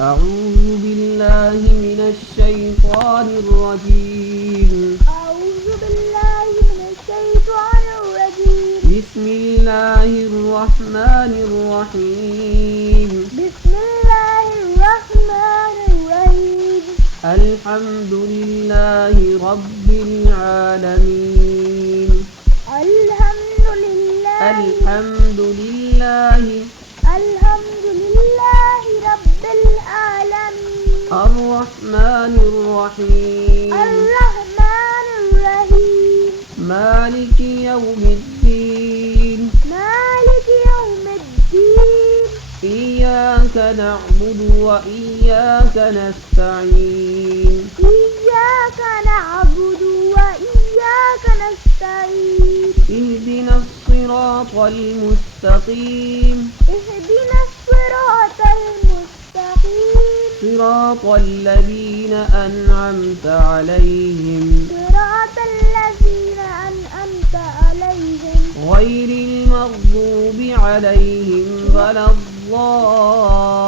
أعوذ بالله من الشيطان الرجيم. أعوذ بالله من الشيطان الرجيم. بسم الله الرحمن الرحيم. بسم الله الرحمن الرحيم. الحمد لله رب العالمين. الحمد لله الحمد لله الحمد لله رب العالمين. الرحمن الرحيم. الرحمن الرحيم. مالك يوم الدين. مالك يوم الدين. إياك نعبد وإياك نستعين. إياك نعبد وإياك نستعين. اهدنا الصراط المستقيم. اهدنا الصراط المستقيم. صراط الذين أنعمت عليهم صراط الذين أنعمت عليهم غير المغضوب عليهم ولا الضالين.